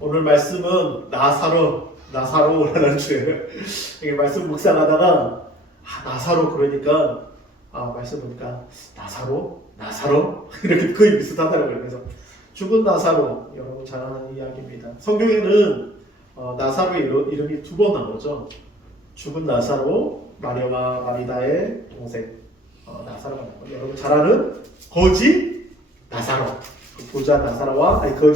오늘 말씀은 나사로라는 주예요. 이게 말씀 묵상하다가 나사로 그러니까 말씀 보니까 나사로 이렇게 거의 비슷하더라고요. 그래서 죽은 나사로, 여러분 잘 아는 이야기입니다. 성경에는 나사로의 이름이 두 번 나오죠. 죽은 나사로, 마리아와 마리다의 동생 나사로가 나오고, 여러분 잘 아는 거지 나사로, 거지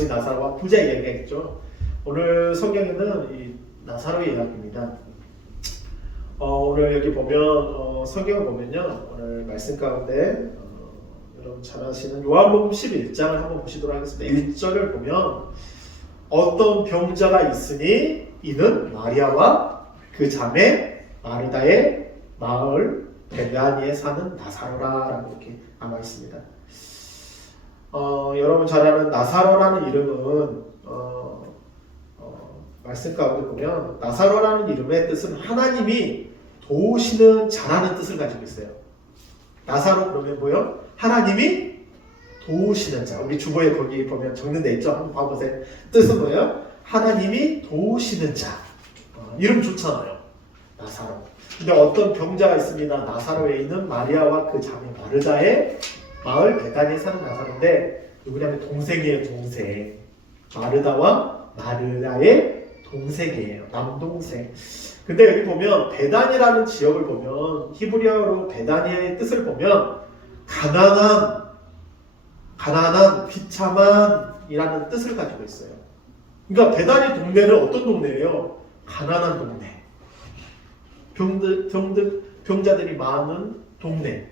나사로와 부자 이야기가 있죠. 오늘 성경에는 이 나사로의 이야기입니다. 오늘 여기 보면 성경을 보면요, 오늘 말씀 가운데 여러분 잘 아시는 요한복음 11장을 한번 보시도록 하겠습니다. 1절을 보면 어떤 병자가 있으니 이는 마리아와 그 자매 마르다의 마을 베다니에 사는 나사로라라고 이렇게 나와 있습니다. 여러분 잘 아는 나사로라는 이름은 말씀 가운데 보면 나사로라는 이름의 뜻은 하나님이 도우시는 자라는 뜻을 가지고 있어요. 나사로 그러면 뭐요? 하나님이 도우시는 자. 우리 주보에 거기 보면 적는데 있죠? 한번 봐보세요. 뜻은 뭐예요? 하나님이 도우시는 자. 이름 좋잖아요. 나사로. 근데 어떤 병자가 있습니다. 나사로에 있는 마리아와 그 자매 마르다의 마을 베다니에 사는 나사로인데 누구냐면 동생이에요. 동생. 마르다와 마르다의 동생이에요. 남동생. 근데 여기 보면 베단이라는 지역을 보면 히브리어로 베다니의 뜻을 보면 가난한 비참한이라는 뜻을 가지고 있어요. 그러니까 베다니 동네는 어떤 동네예요? 가난한 동네. 병자들이 많은 동네.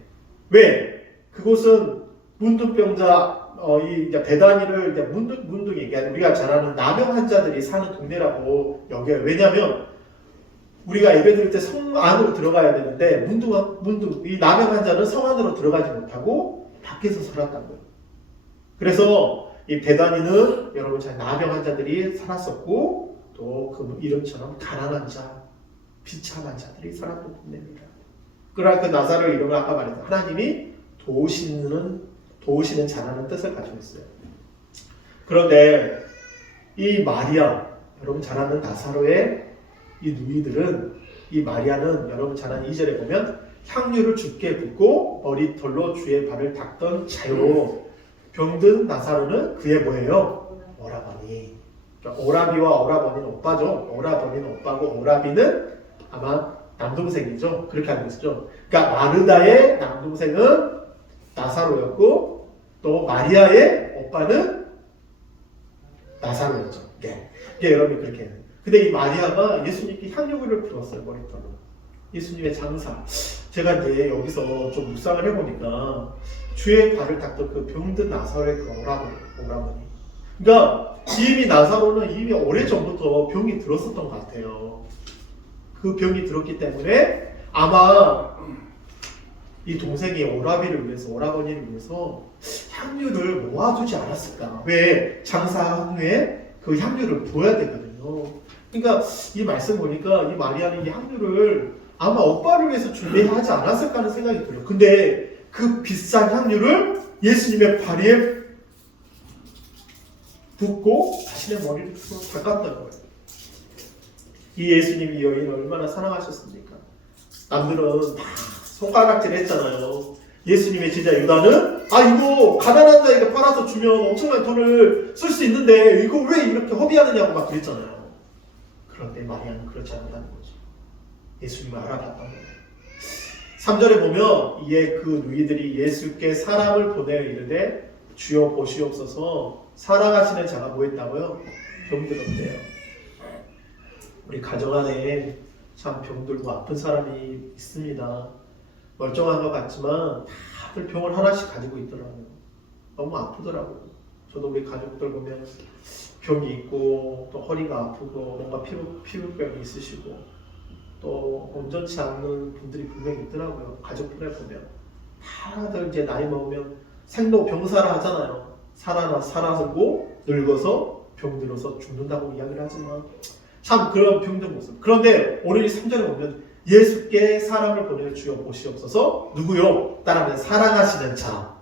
왜? 그곳은 문둥병자 이 베다니를 문둥이 얘기하는 우리가 잘 아는 나병 환자들이 사는 동네라고 여겨요. 왜냐하면 우리가 예배드릴 때 성 안으로 들어가야 되는데 이 나병 환자는 성 안으로 들어가지 못하고 밖에서 살았다는 거예요. 그래서 이 베다니는 여러분 잘 나병 환자들이 살았었고 또 그 이름처럼 가난한 자, 비참한 자들이 살았던 동네입니다. 그러나 그 나사로 이름을 아까 말했던 하나님이 도우시는 자라는 뜻을 가지고 있어요. 그런데 이 마리아, 여러분 잘 아는 나사로의 이 누이들은, 이 마리아는 여러분 잘 아는 2절에 보면 향유를 주께 붓고 머리털로 주의 발을 닦던 자요. 병든 나사로는 그의 뭐예요? 오라버니. 그러니까 오라비와 오라버니는 오빠죠. 오라버니는 오빠고 오라비는 아마 남동생이죠. 그렇게 알고 있죠. 그러니까 마르다의 남동생은 나사로였고 또 마리아의 오빠는 나사로였죠. 네. 이게 여러분이 그렇게 해요. 근데 이 마리아가 예수님께 향유를 부었어요. 머리털로. 예수님의 장사. 제가 이제 여기서 좀 묵상을 해보니까 주의 발을 닦던 그 병든 나사로의 그 오라버니. 그러니까 이미 나사로는 이미 오래전부터 병이 들었었던 것 같아요. 그 병이 들었기 때문에 아마 이 동생이 오라버니를 위해서 향유를 모아두지 않았을까. 왜? 장사한 후에 그 향유를 부어야 되거든요. 그러니까 이 말씀 보니까 이 마리아는 이 향유를 아마 오빠를 위해서 준비하지 않았을까 하는 생각이 들어요. 근데 그 비싼 향유를 예수님의 발에 붓고 자신의 머리를 닦았다는 거예요. 이 예수님이 여인을 얼마나 사랑하셨습니까? 남들은 다 손가락질 했잖아요. 예수님의 제자 유다는 이거 가난한 자에게 팔아서 주면 엄청난 돈을 쓸 수 있는데 이거 왜 이렇게 허비하느냐고 막 그랬잖아요. 그런데 마리아는 그렇지 않다는 거죠. 예수님을 알아봤다는 거예요. 3절에 보면 이에 그 누이들이 예수께 사람을 보내어 이르되 주여 보시옵소서. 사랑하시는 자가 뭐 했다고요? 병들었대요. 우리 가정 안에 참 병들고 아픈 사람이 있습니다. 멀쩡한 것 같지만 다들 병을 하나씩 가지고 있더라고요. 너무 아프더라고요. 저도 우리 가족들 보면 병이 있고 또 허리가 아프고 뭔가 피부병이 있으시고 또 온전치 않는 분들이 분명히 있더라고요. 가족분에 보면 다들 이제 나이 먹으면 생로병사라 하잖아요. 살아서 늙어서 병들어서 죽는다고 이야기를 하지만 참 그런 병든 모습. 그런데 오늘 이 3절에 보면 예수께 사람을 보내어 주여 보시옵소서. 누구요? 따라하면 사랑하시는 자.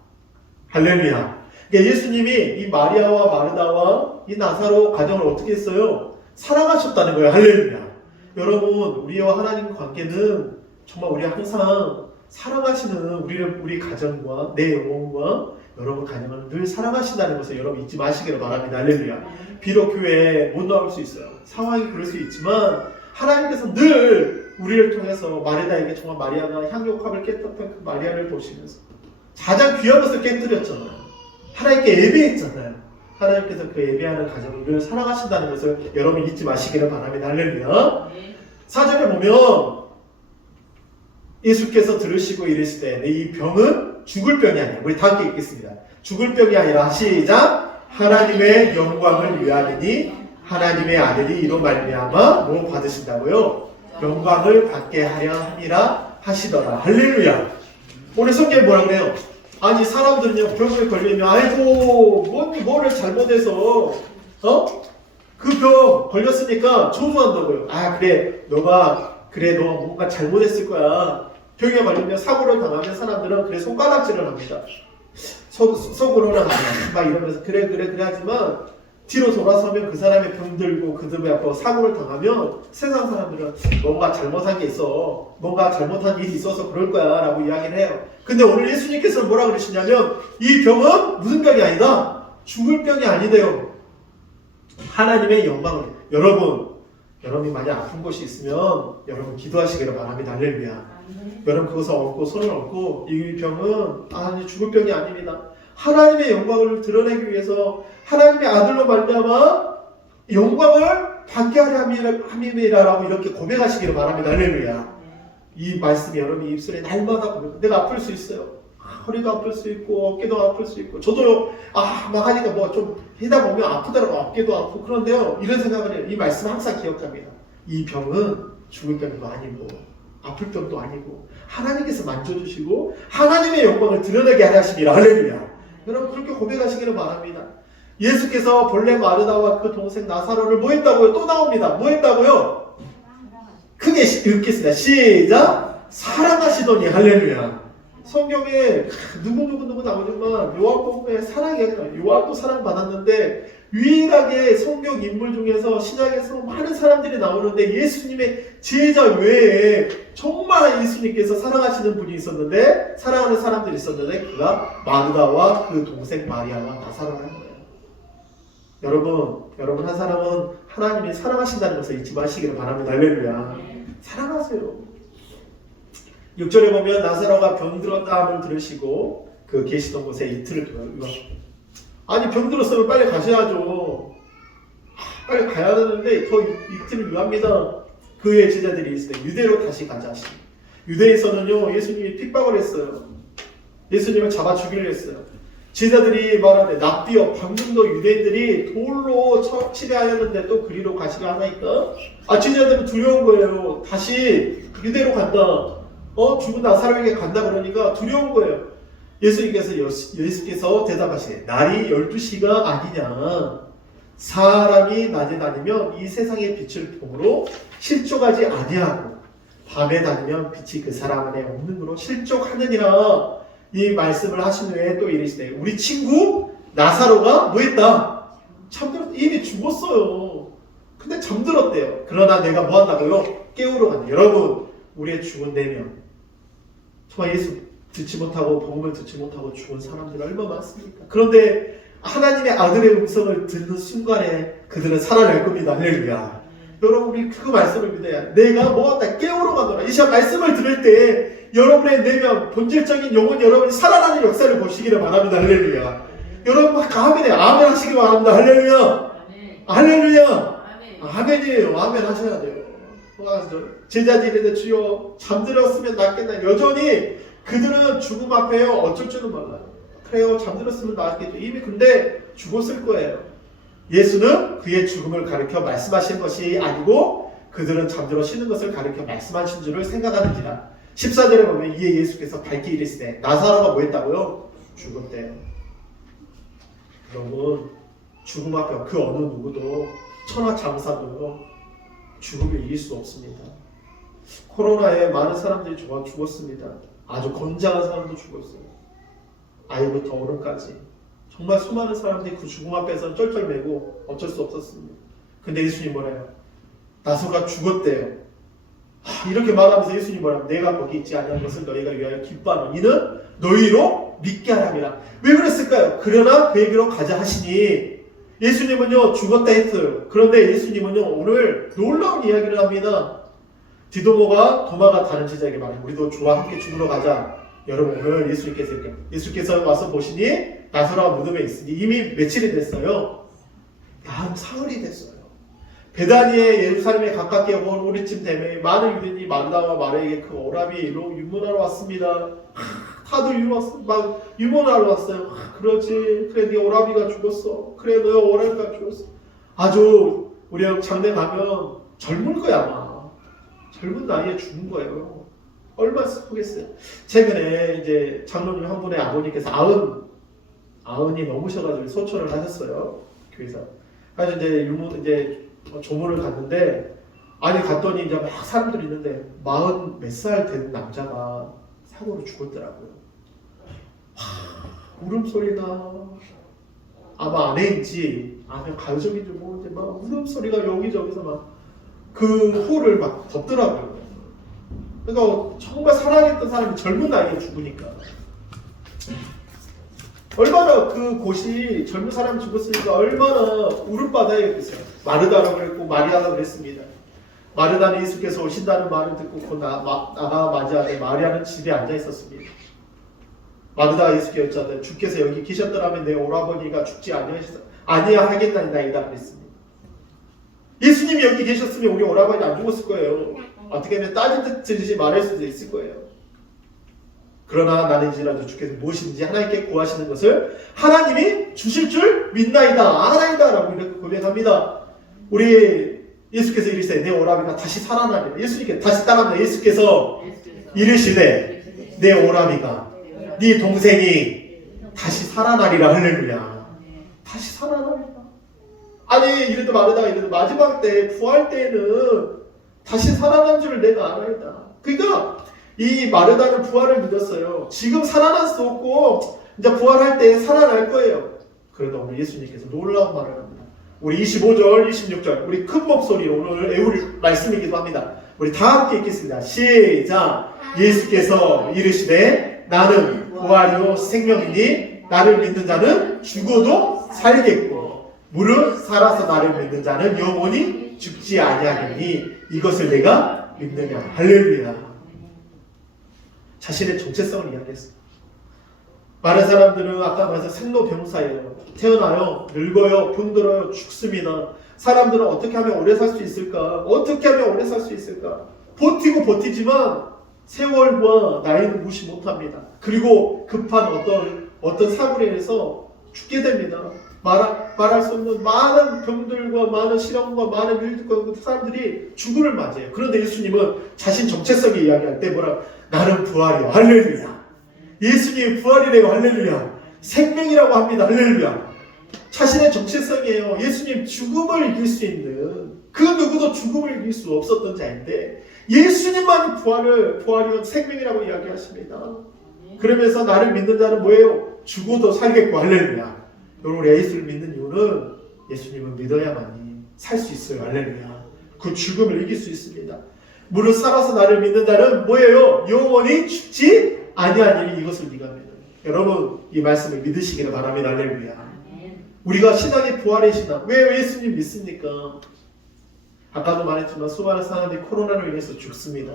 할렐루야. 그러니까 예수님이 이 마리아와 마르다와 이 나사로 가정을 어떻게 했어요? 사랑하셨다는 거예요. 할렐루야. 여러분, 우리와 하나님 관계는 정말 우리 항상 사랑하시는 우리 가정과 내 영혼과 여러분 가정을 늘 사랑하신다는 것을 여러분 잊지 마시기를 바랍니다. 할렐루야. 비록 교회에 못 나올 수 있어요. 상황이 그럴 수 있지만 하나님께서 늘 우리를 통해서 마리아에게 정말 마리아가 향유합을 깨뜨렸던 그 마리아를 보시면서 가장 귀한 것을 깨뜨렸잖아요. 하나님께 예배했잖아요. 하나님께서 그 예배하는 가정을 늘 사랑하신다는 것을 여러분 잊지 마시기를 바랍니다. 할렐루야. 4절에 보면 예수께서 들으시고 이르시되 이 병은 죽을 병이 아니라, 우리 다 함께 읽겠습니다. 죽을 병이 아니라 시작, 하나님의 영광을 위하리니 하나님의 아들이 이로 말미암아 뭐 받으신다고요? 영광을 받게 하려 함이라 하시더라. 할렐루야. 오늘 성경에 뭐라 그래요? 아니 사람들은요 병에 걸리면 아이고 뭐를 잘못해서 그 병 걸렸으니까 조소한다고요. 아 그래 너 뭔가 잘못했을 거야. 병에 걸리면 사고를 당하면 사람들은 그래 손가락질을 합니다. 속으로는 막 이러면서 그래 하지만 뒤로 돌아서면 그 사람의 병 들고 그들 앞에 사고를 당하면 세상 사람들은 뭔가 잘못한 게 있어, 뭔가 잘못한 일이 있어서 그럴 거야 라고 이야기를 해요. 근데 오늘 예수님께서는 뭐라 그러시냐면 이 병은 무슨 병이 아니다, 죽을 병이 아니래요. 하나님의 영광을. 여러분이 만약 아픈 곳이 있으면 여러분 기도하시기를 바랍니다. 할렐루야. 여러분 그것을 얹고 손을 얹고 이 병은 죽을 병이 아닙니다. 하나님의 영광을 드러내기 위해서 하나님의 아들로 말미암아 영광을 받게 하려 함이라라고 이렇게 고백하시기를 바랍니다. 할렐루야. 이 말씀이 여러분 입술에 날마다 고백. 내가 아플 수 있어요. 허리도 아플 수 있고 어깨도 아플 수 있고 저도요. 막 하니까 뭐 좀 하다 보면 아프더라고. 어깨도 아프고. 그런데요 이런 생각을 해요. 이 말씀 항상 기억합니다. 이 병은 죽을 병도 아니고 아플 병도 아니고 하나님께서 만져주시고 하나님의 영광을 드러내게 하시기를. 할렐루야. 여러분 그렇게 고백하시기를 바랍니다. 예수께서 본래 마르다와 그 동생 나사로를 뭐 했다고요? 또 나옵니다. 뭐 했다고요? 크게 읽겠습니다. 시작! 사랑하시더니. 할렐루야. 성경에 누구 나오지만 요한복음에 사랑이 아니라 요한도 사랑받았는데 유일하게 성경 인물 중에서 신약에서 많은 사람들이 나오는데 예수님의 제자 외에 정말 예수님께서 사랑하시는 분이 있었는데, 사랑하는 사람들이 있었는데 그가 마르다와 그 동생 마리아와 나사로라는 거예요. 여러분 한 사람은 하나님이 사랑하신다는 것을 잊지 마시기를 바랍니다. 할렐루야. 사랑하세요. 6절에 보면 나사로가 병들었다 함을 들으시고 그 계시던 곳에 이틀을 돌아가셨다. 아니 병들었으면 빨리 가셔야죠. 빨리 가야 되는데 더 이틀을 유합니다. 그의 제자들이 있을 때 유대로 다시 가자 하시니, 유대에서는요 예수님이 핍박을 했어요. 예수님을 잡아 죽이려 했어요. 제자들이 말하는데 납비어 방금도 유대인들이 돌로 치려하였는데 또 그리로 가시가 하나니까 제자들은 두려운 거예요. 다시 유대로 간다. 죽은 나사로에게 간다 그러니까 두려운 거예요. 예수께서 대답하시되 날이 12시가 아니냐. 사람이 낮에 다니면 이 세상의 빛을 보므로 실족하지 아니하고 밤에 다니면 빛이 그 사람 안에 없는 거로 실족하느니라. 이 말씀을 하신 후에 또 이르시되 우리 친구 나사로가 뭐 했다? 잠들었다. 이미 죽었어요. 근데 잠들었대요. 그러나 내가 뭐 한다고요? 깨우러 간다. 여러분 우리의 죽은 내면 정말 예수 듣지 못하고 복음을 듣지 못하고 죽은 사람들이 얼마나 많습니까? 그런데 하나님의 아들의 음성을 듣는 순간에 그들은 살아날 겁니다. 할렐루야. 여러분 우리 그 말씀을 믿어야 내가 뭐하다 깨우러 가노라. 이 시간 말씀을 들을 때 여러분의 내면 본질적인 영혼 여러분이 살아나는 역사를 보시기를 바랍니다. 할렐루야. 여러분 아멘 하시기 바랍니다. 할렐루야. 할렐루야. 아멘이에요. 아멘 하셔야 돼요. 제자들이 주여 잠들었으면 낫겠나. 여전히 그들은 죽음 앞에요 어쩔 줄은 몰라요. 그래요 잠들었으면 낫겠죠. 이미 근데 죽었을 거예요. 예수는 그의 죽음을 가르쳐 말씀하신 것이 아니고 그들은 잠들어 쉬는 것을 가르쳐 말씀하신 줄을 생각하는지라. 14절에 보면 이에 예수께서 밝히 이르시되 나사로가 뭐 했다고요? 죽었대요. 여러분 죽음 앞에 그 어느 누구도 천하장사도요 죽음을 이길 수 없습니다. 코로나에 많은 사람들이 죽었습니다. 아주 건장한 사람도 죽었어요. 아이부터 어른까지 정말 수많은 사람들이 그 죽음 앞에서 쩔쩔매고 어쩔 수 없었습니다. 근데 예수님 뭐래요? 나사로가 죽었대요. 이렇게 말하면서 예수님 뭐라고? 내가 거기 있지 아니한 것을 너희가 위하여 기뻐하노니 이는 너희로 믿게 하랍니다. 왜 그랬을까요? 그러나 그에게로 가자 하시니 예수님은요 죽었다 했어요. 그런데 예수님은요 오늘 놀라운 이야기를 합니다. 디도모가 도마가 다른 제자에게 말해요. 우리도 주와 함께 죽으러 가자. 여러분 오늘 예수께서 와서 보시니 나사로가 무덤에 있으니 이미 며칠이 됐어요. 한 사흘이 됐어요. 베다니에 예루살렘에 가깝게 온 우리쯤 되면 많은 유대인이 마르다와 마리아에게 그 오라비로 유문하러 왔습니다. 다들 유문하러 왔어요. 그렇지. 그래 네 오라비가 죽었어. 그래 너 오라비가 죽었어. 아주 우리 장래 가면 젊을 거야 아마. 젊은 나이에 죽은 거예요. 얼마나 슬프겠어요. 최근에 이제 장로님 한 분의 아버님께서 아흔이 넘으셔가지고 소천을 하셨어요. 교회에서. 그래서 이제 조문을 갔는데 갔더니 이제 막 사람들이 있는데 40 몇 살 된 남자가 사고로 죽었더라고요. 울음소리가 아마 아내인지 아니면 가족인지 모르는데 막 울음소리가 여기저기서 막 그 홀을 막 덮더라고요. 그러니까 정말 사랑했던 사람이 젊은 나이에 죽으니까 얼마나 그 곳이 젊은 사람이 죽었으니까 얼마나 울음바다였겠어요. 마르다라고 그랬고 마리아라고 그랬습니다. 마르다는 예수께서 오신다는 말을 듣고 곧 나가 맞이하되 마리아는 집에 앉아 있었습니다. 마르다가 예수께 여짜되 주께서 여기 계셨더라면 내 오라버니가 죽지 아니하겠나이다 그랬습니다. 예수님이 여기 계셨으면 우리 오라버니 안 죽었을 거예요. 어떻게 하면 따지듯이 말할 수도 있을 거예요. 그러나 나는지라도 주께서 무엇인지 하나님께 구하시는 것을 하나님이 주실 줄 믿나이다 아나이다 라고 이렇게 고백합니다. 우리 예수께서 이르시되 내 오라비가 다시 살아나리라. 예수님께 다시 따라합니다. 예수께서 이르시되 내 오라비가 네 동생이 다시 살아나리라. 할렐루야. 다시 살아나리라. 아니 이래도 마르다가 이래도 마지막 때 부활 때에는 다시 살아난 줄 내가 아나이다. 그러니까 이 마르다는 부활을 믿었어요. 지금 살아날 수 없고 이제 부활할 때 살아날 거예요. 그러다 오늘 예수님께서 놀라운 말을 합니다. 우리 25절, 26절 우리 큰 목소리로 오늘 애울 말씀이기도 합니다. 우리 다 함께 읽겠습니다. 시작. 예수께서 이르시되 나는 부활이요 생명이니 나를 믿는 자는 죽어도 살겠고 무릇 살아서 나를 믿는 자는 영원히 죽지 아니하리니 이것을 내가 믿느냐. 할렐루야. 자신의 정체성을 이야기했습니다. 많은 사람들은 아까 말해서 생로병사예요. 태어나요, 늙어요, 병들어요, 죽습니다. 사람들은 어떻게 하면 오래 살 수 있을까? 어떻게 하면 오래 살 수 있을까? 버티고 버티지만 세월과 나이는 무시 못합니다. 그리고 급한 어떤 사고로 인해서 죽게 됩니다. 말할 수 없는 많은 병들과 많은 실험과 많은 일들과 사람들이 죽음을 맞이해요. 그런데 예수님은 자신 정체성에 이야기할 때 뭐라? 나는 부활이요. 할렐루야. 예수님이 부활이래요. 할렐루야. 생명이라고 합니다. 할렐루야. 자신의 정체성이에요. 예수님 죽음을 이길 수 있는 그 누구도 죽음을 이길 수 없었던 자인데 예수님만이 부활이요 생명이라고 이야기하십니다. 그러면서 나를 믿는 자는 뭐예요? 죽어도 살겠고. 할렐루야. 여러분 우리 예수를 믿는 이유는 예수님을 믿어야만이 살 수 있어요. 할렐루야. 그 죽음을 이길 수 있습니다. 무릇 살아서 나를 믿는 자는 뭐예요? 영원히 죽지 아니하니니 이것을 네가 믿어. 여러분 이 말씀을 믿으시기를 바랍니다. 할렐루야. 우리가 신앙의 부활의 신앙 왜 예수님 믿습니까? 아까도 말했지만 수많은 사람들이 코로나로 인해서 죽습니다.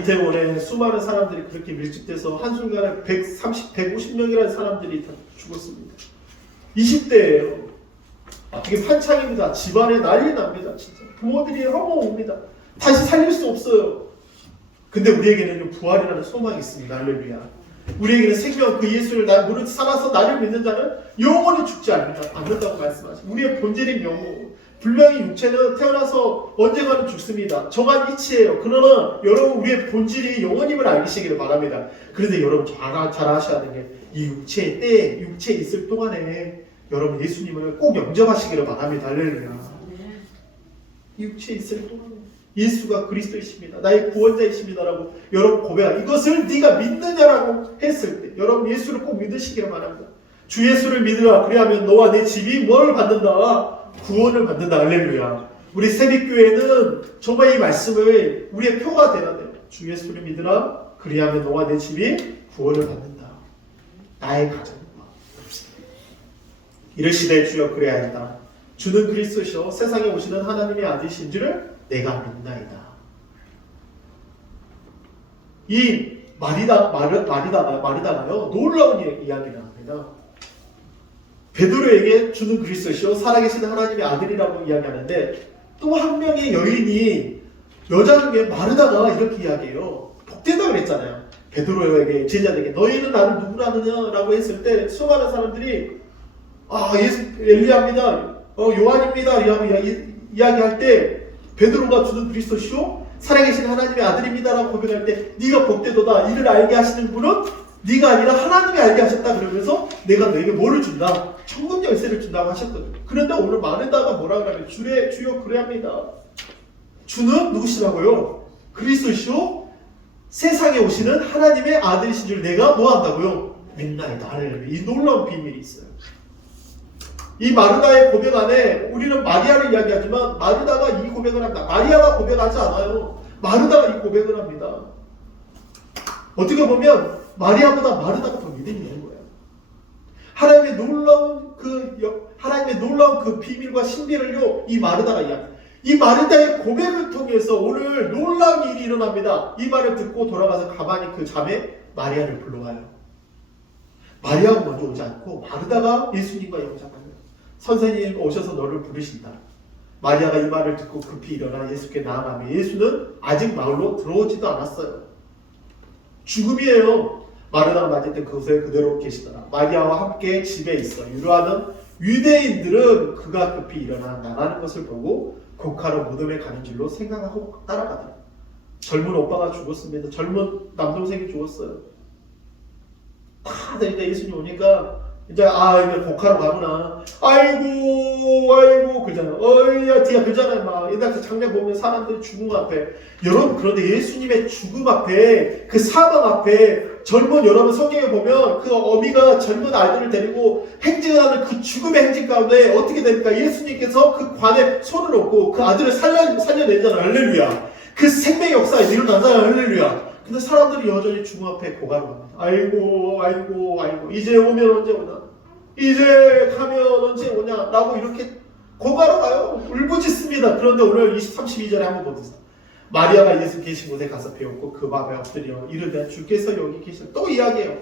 이태원에 수많은 사람들이 그렇게 밀집돼서 한순간에 150명이라는 사람들이 다 죽었습니다. 20대예요. 되게 한창입니다. 집안에 난리 납니다. 진짜 부모들이 옵니다. 다시 살릴 수 없어요. 근데 우리에게는 부활이라는 소망이 있습니다. 할렐루야. 우리에게는 생명 그 예수를 무릇 살아서 나를 믿는 자는 영원히 죽지 않는다고 말씀하십니다. 우리의 본질인 영혼 분명히 육체는 태어나서 언젠가는 죽습니다. 정한 이치예요. 그러나 여러분 우리의 본질이 영원임을 알기시기를 바랍니다. 그런데 여러분 잘 아셔야 되는 게 이 육체에 있을 동안에 여러분 예수님을 꼭 영접하시기를 바랍니다. 할렐루야. 이 육체에 있을 동안에 예수가 그리스도이십니다. 나의 구원자이십니다라고 여러분 고백하 이것을 네가 믿느냐라고 했을 때 여러분 예수를 꼭 믿으시기를 바랍니다. 주 예수를 믿으라. 그리하면 너와 내 집이 뭘 받는다? 구원을 받는다. 할렐루야. 우리 새벽교회는 정말 이 말씀을 우리의 표가 되어야 돼요. 주 예수를 믿으라. 그리하면 너와 내 집이 구원을 받는다. 나의 가정과 이르시되 주여 그리하였다. 주는 그리스도시요 세상에 오시는 하나님의 아들이신 줄을 내가 믿나이다. 이 마리다가요 놀라운 이야기를 합니다. 베드로에게 주는 그리스도시요 살아계신 하나님의 아들이라고 이야기하는데 또 한 명의 여인이 여자 중에 마르다가 이렇게 이야기해요. 복되다 그랬잖아요. 베드로에게 제자들에게 너희는 나를 누구라 하느냐라고 했을 때 수많은 사람들이 예수 엘리야입니다. 요한입니다. 이야기할 때 베드로가 주는 그리스도시요 살아계신 하나님의 아들입니다라고 고백할 때 네가 복되도다. 이를 알게 하시는 분은 네가 아니라 하나님이 알게 하셨다. 그러면서 내가 너에게 뭐를 준다? 천국 열쇠를 준다고 하셨거든요. 그런데 오늘 마르다가 뭐라 그러면 주여 그래합니다. 주는 누구시라고요? 그리스도시요 세상에 오시는 하나님의 아들이신 줄 내가 뭐 한다고요? 믿나이다. 이 놀라운 비밀이 있어요. 이 마르다의 고백 안에 우리는 마리아를 이야기하지만 마르다가 이 고백을 합니다. 마리아가 고백하지 않아요. 마르다가 이 고백을 합니다. 어떻게 보면 마리아보다 마르다가 더 믿음이 있는 거예요. 하나님의 놀라운 그 비밀과 신비를요 이 마르다가 이야기합니다. 이 마르다의 고백을 통해서 오늘 놀라운 일이 일어납니다. 이 말을 듣고 돌아가서 가만히 그 자매 마리아를 불러가요. 마리아가 먼저 오지 않고 마르다가 예수님과 영접합니다. 선생님 오셔서 너를 부르신다. 마리아가 이 말을 듣고 급히 일어나 예수께 나아가며 예수는 아직 마을로 들어오지도 않았어요. 죽음이에요. 마르다가 맞을 때 그곳에 그대로 계시더라. 마리아와 함께 집에 있어 유로하는 유대인들은 그가 급히 일어나 나가는 것을 보고 곡하러 무덤에 가는 줄로 생각하고 따라가더라. 젊은 오빠가 죽었습니다. 젊은 남동생이 죽었어요. 다들 이제 예수님 오니까 이제 곡하러 가구나. 아이고 그러잖아요. 뒤가 그러잖아요. 막 옛날 그 장면 보면 사람들이 죽음 앞에 여러분 그런데 예수님의 죽음 앞에 그 사망 앞에 젊은 여러분 성경에 보면 그 어미가 젊은 아이들을 데리고 행진하는 그 죽음의 행진 가운데 어떻게 됩니까? 예수님께서 그 관에 손을 얹고 그 아들을 살려내잖아요. 할렐루야. 그 생명의 역사에 일어나잖아요. 할렐루야. 근데 사람들이 여전히 죽음 앞에 고가로 갑니다. 아이고 이제 오면 언제 오나? 이제 가면 언제 오냐? 라고 이렇게 고가로 가요. 울부짖습니다. 그런데 오늘 32절에 한번 보세요. 마리아가 예수 계신 곳에 가서 배웠고 그 밥에 엎드려 이르되 주께서 여기 계셨. 또 이야기해요.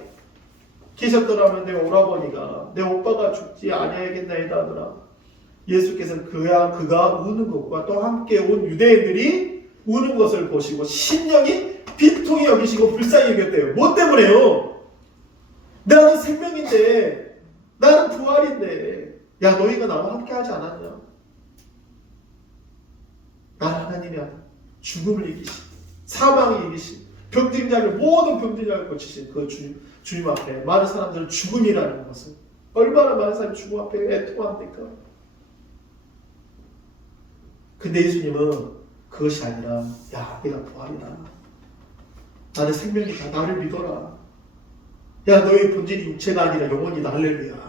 계셨더라면 내 오라버니가 내 오빠가 죽지 아니하겠나이다 하더라. 예수께서는 그가 우는 것과 또 함께 온 유대인들이 우는 것을 보시고 심령이 비통히 여기시고 불쌍히 여겼대요. 뭐 때문에요? 나는 생명인데 나는 부활인데 야 너희가 나와 함께 하지 않았냐? 나는 하나님의 아들 죽음을 이기신 사망을 이기신 병든 자를 모든 병든 자를 고치신 그 주님 앞에 많은 사람들은 죽음이라는 것을 얼마나 많은 사람이 죽음 앞에 애통합니까? 근데 예수님은 그것이 아니라 야 내가 부활이다. 나는 생명이다. 나를 믿어라. 야 너의 본질이 육체가 아니라 영혼이다. 할렐루야.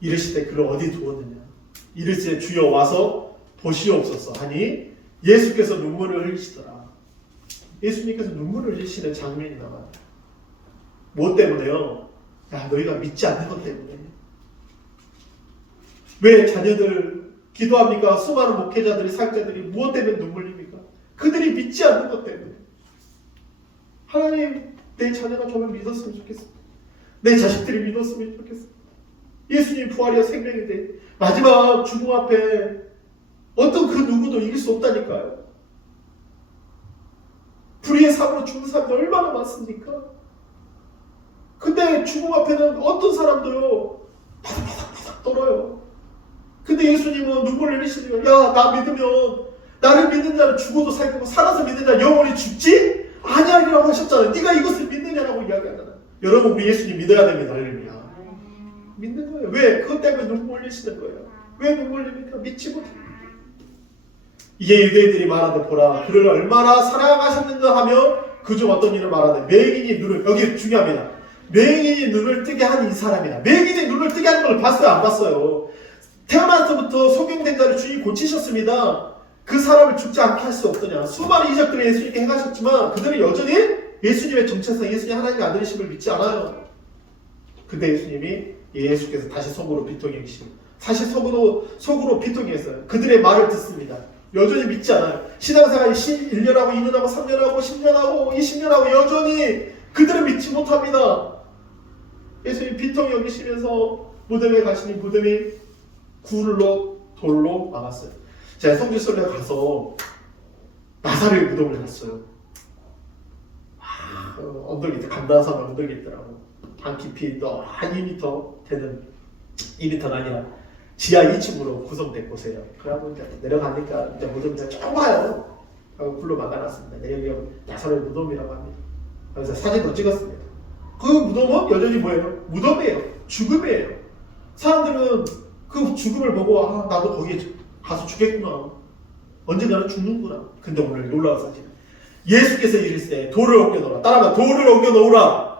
이르시되 그를 어디 두었느냐? 이르시되 주여 와서 보시옵소서 하니 예수께서 눈물을 흘리시더라. 예수님께서 눈물을 흘리시는 장면이 나와요. 뭐 때문에요? 야 너희가 믿지 않는 것 때문에. 왜 자녀들 기도합니까? 수많은 목회자들이 사역자들이 무엇 때문에 눈물 흘립니까? 그들이 믿지 않는 것 때문에. 하나님 내 자녀가 정말 믿었으면 좋겠어. 내 자식들이 믿었으면 좋겠어. 예수님 부활이야 생명인데 마지막 죽음 앞에 어떤 그 누구도 이길 수 없다니까요. 불의의 사고로 죽는 사람들 얼마나 많습니까? 근데 죽음 앞에는 어떤 사람도요 바닥바닥 떨어요. 근데 예수님은 눈물을 흘리시는 거예요. 야 나 믿으면 나를 믿는 자는 죽어도 살고 살아서 믿는 자는 영원히 죽지 아니하리라고 하셨잖아요. 네가 이것을 믿느냐라고 이야기하잖아요. 여러분 우리 예수님 믿어야 됩니다. 할렐루야. 믿는 거예요. 왜? 그것 때문에 눈물 흘리시는 거예요. 왜 눈물 흘립니까? 믿지 못합니다. 이게 유대인들이 말하되 보라 그를 얼마나 사랑하셨는가 하며 그중 어떤 일을 말하되 맹인이 눈을 여기 중요합니다. 맹인이 눈을 뜨게 한 이 사람이다. 맹인이 눈을 뜨게 하는 걸 봤어요? 안 봤어요? 태어나서부터 소경된 자를 주님이 고치셨습니다. 그 사람을 죽지 않게 할 수 없더냐. 수많은 이적들을 예수님께 행하셨지만 그들은 여전히 예수님의 정체성, 예수님 하나님의 아들이심을 믿지 않아요. 근데 예수께서 다시 속으로 비통히 계시고 다시 속으로 비통히 했어요. 그들의 말을 듣습니다. 여전히 믿지 않아요. 신앙생활 1년하고 2년하고 3년하고 10년하고 20년하고 여전히 그들은 믿지 못합니다. 예수님 비통히 여기시면서 무덤에 가시니 무덤이 돌로 막았어요. 제가 성지순례 가서 나사렛 무덤을 갔어요. 언덕이 감다산 언덕이 있더라고. 한 깊이 또 한 2m 되는 2m가 아니라 지하 2층으로 구성된 곳이에요. 그러고 이제 내려가니까 이제 무덤이 좁아요. 하고 불로 막아놨습니다. 여기가 나사렛 무덤이라고 합니다. 그래서 사진도 찍었습니다. 그 무덤은 여전히 뭐예요? 무덤이에요. 죽음이에요. 사람들은 그 죽음을 보고 나도 거기에 가서 죽겠구나. 언젠가는 죽는구나. 근데 오늘 놀라운 사실. 예수께서 이르시되 돌을 옮겨 놓으라. 따라하면 돌을 옮겨 놓으라.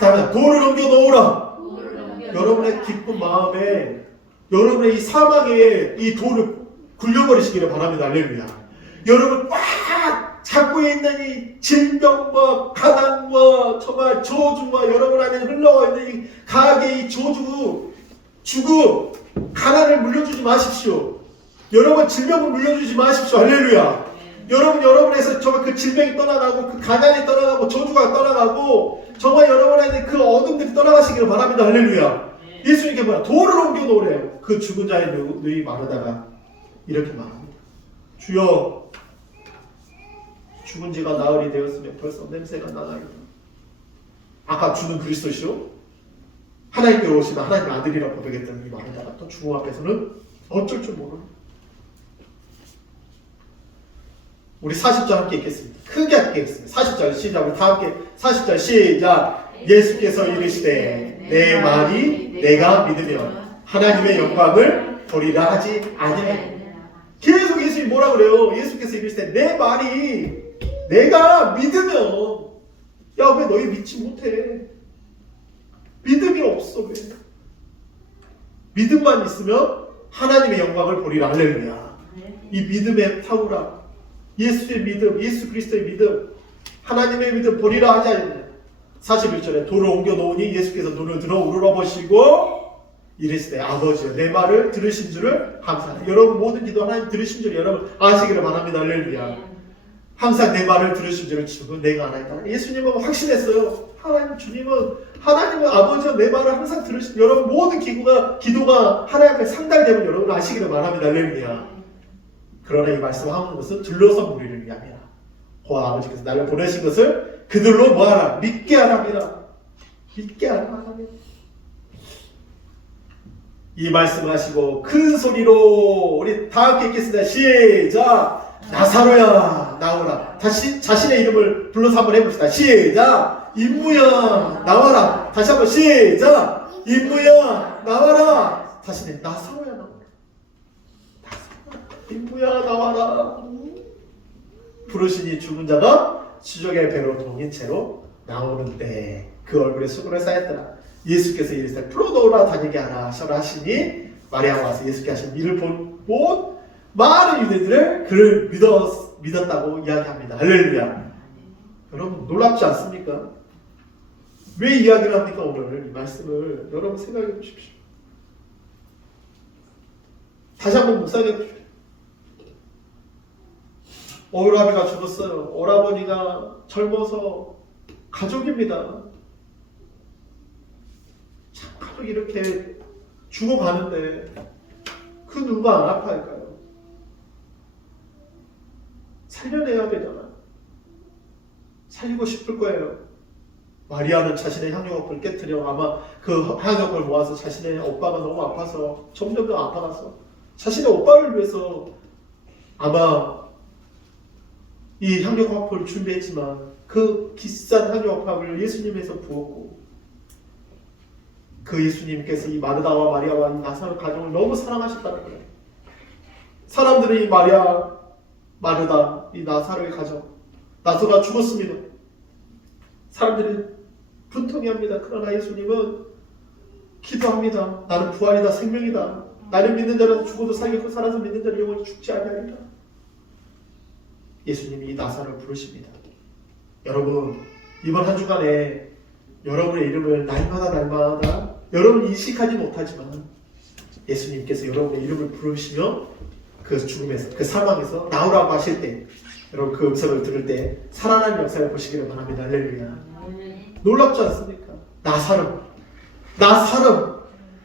따라하면 돌을 옮겨 놓으라. 여러분의 기쁜 마음에 여러분의 이 사망에 이 돌을 굴려버리시기를 바랍니다. 할렐루야. 여러분 꽉 잡고 있는 이 질병과 가난과 정말 저주와 여러분 안에 흘러가 있는 이 가게의 저주, 죽음, 가난을 물려주지 마십시오. 여러분 질병을 물려주지 마십시오. 할렐루야. 여러분에서 정말 그 질병이 떠나가고 그 가난이 떠나가고 저주가 떠나가고 정말 여러분 안에 그 어둠들이 떠나가시기를 바랍니다. 할렐루야. 예수님께 뭐야? 돌을 옮겨 놓으래요. 그 죽은 자의 누이 마르다가 이렇게 말합니다. 주여, 죽은 지가 나흘이 되었으면 벌써 냄새가 나나이다. 아까 주는 그리스도시오? 하나님께로 오시면 하나님의 아들이라고 고백했던 이 마르다가 또 주님 앞에서는 어쩔 줄 모르는. 우리 40절 함께 읽겠습니다. 크게 함께 읽겠습니다. 40절 시작. 우리 다 함께 40절 시작. 예수께서 이르시되 내 말이 내가 믿으면 하나님의 영광을 보리라 하지 아니하리라. 계속 예수님이 뭐라 그래요? 예수께서 이르시되 내 말이 내가 믿으면 야, 왜 너희 믿지 못해? 믿음이 없어. 왜? 믿음만 있으면 하나님의 영광을 보리라. 할렐루야. 이 믿음의 타오라. 예수의 믿음, 예수 그리스도의 믿음, 하나님의 믿음 보리라 하지 않느냐. 41절에 돌을 옮겨 놓으니 예수께서 눈을 들어 우러러보시고 이르시되 아버지여 내 말을 들으신 줄을 감사합니다. 여러분 모든 기도 하나님 들으신 줄 여러분 아시기를 바랍니다. 할렐루야. 항상 내 말을 들으신 줄을 주고 내가 아나이다. 예수님은 확신했어요. 하나님은 아버지여 내 말을 항상 들으신 여러분 모든 기도가 하나님 앞에 상달되면 여러분 아시기를 바랍니다. 할렐루야. 그러나 이 말씀을 하는 것은 둘러선 무리를 위함이라. 고아 아버지께서 나를 보내신 것을 그들로 뭐하라? 믿게 하랍니다. 믿게 하랍니다. 이 말씀을 하시고 큰 소리로 우리 다 함께 읽겠습니다. 시작! 나사로야 나오라. 다시 자신의 이름을 불러서 한번 해봅시다. 시작! 임무야 나와라. 다시 한번 시작! 임무야 나와라. 다시 나사로야 나와라. 임무야 나와라. 부르시니 죽은 자가 수족의 배로 동인 채로 나오는데 그 얼굴에 수건을 쌓였더라. 예수께서 이르시되 풀어놓으라 다니게 하라 하시니 마리아가 와서 예수께 하신 일을 본 많은 유대인들을 그를 믿었다고 이야기합니다. 할렐루야. 여러분 놀랍지 않습니까? 왜 이야기를 합니까? 오늘 이 말씀을 여러분 생각해 보십시오. 다시 한번 묵상해 보십시오. 오라비가 죽었어요. 오라버니가 젊어서 가족입니다. 참 가족이 이렇게 죽어가는데 그 누가 안 아파할까요? 살려내야 되잖아. 살리고 싶을 거예요. 마리아는 자신의 향유옥을 깨뜨려 아마 그 향유옥을 모아서 자신의 오빠가 너무 아파서 점점 더 아파가서 자신의 오빠를 위해서 아마 이 향유옥을 준비했지만 그 비싼 향유옥을 예수님에서 부었고 그 예수님께서 이 마르다와 마리아와 이 나사로 가정을 너무 사랑하셨다는 거예요. 사람들이 이 마르다, 이 나사로의 가정, 나사로가 죽었습니다. 사람들이 분통해 합니다. 그러나 예수님은 기도합니다. 나는 부활이다 생명이다. 나를 믿는 자는 죽어도 살겠고 살아서 믿는 자는 영원히 죽지 아니하리라. 예수님이 이 나사로를 부르십니다. 여러분 이번 한 주간에 여러분의 이름을 날마다 여러분이 인식하지 못하지만 예수님께서 여러분의 이름을 부르시며 그 죽음에서 그 사망에서 나오라고 하실 때 여러분 그 음성을 들을 때 살아나는 역사를 보시기를 바랍니다. 할렐루야. 놀랍지 않습니까? 나사로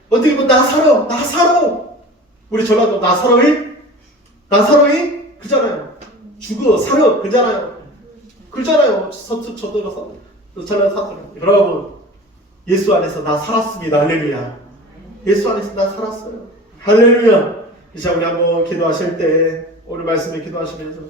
어떻게 보면 나사로 우리 전라도 나사로이 그잖아요. 죽어 살어 그잖아요. 저들어서 전라도 사투리. 여러분 예수 안에서 나 살았습니다. 할렐루야. 예수 안에서 나 살았어요. 할렐루야. 이제 우리 한번 기도하실 때 오늘 말씀을 기도하시면서